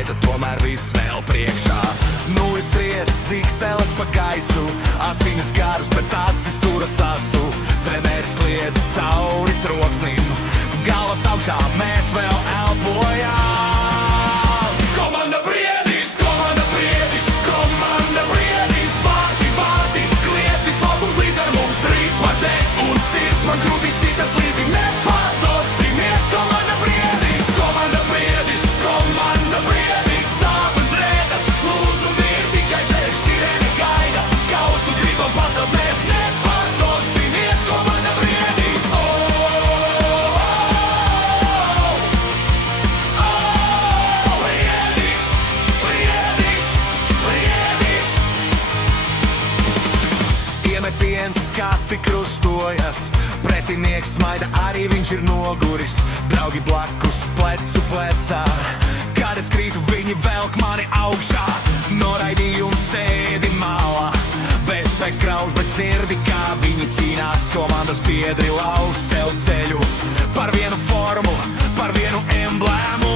gaita, tomēr viss vēl priekšā. Nu es triec, dziksteles pa gaisu, asinis garas, bet acis turas asu. Treneris kliedz cauri troksnim, galvas augšā mēs vēl elpojam. Komanda Briedis, komanda Briedis, komanda Briedis. Vārti, vārti, kliedz viss laukums līdz ar mums. Ripate un sirds man krūtī sitas līdzi, nepadosimies. Komanda Briedis, komanda Briedis, komanda Briedis. Sāpes rētas, lūdzu mir, tikai ceļš sirēne gaida. Kausu gribam pacelt, mēs nepadosimies. Komanda Briedis, Briedis, Briedis, Briedis. Iemetiens skati krustojas, pretinieks smaida, arī viņš ir noguris. Draugi blakus plecu plecā, kad es krītu, viņi velk mani augšā. Noraidījums sēdi malā, bezspēks grauž, bet dzirdi, kā viņi cīnās. Komandas biedri lauž sev ceļu par vienu formu, par vienu emblēmu.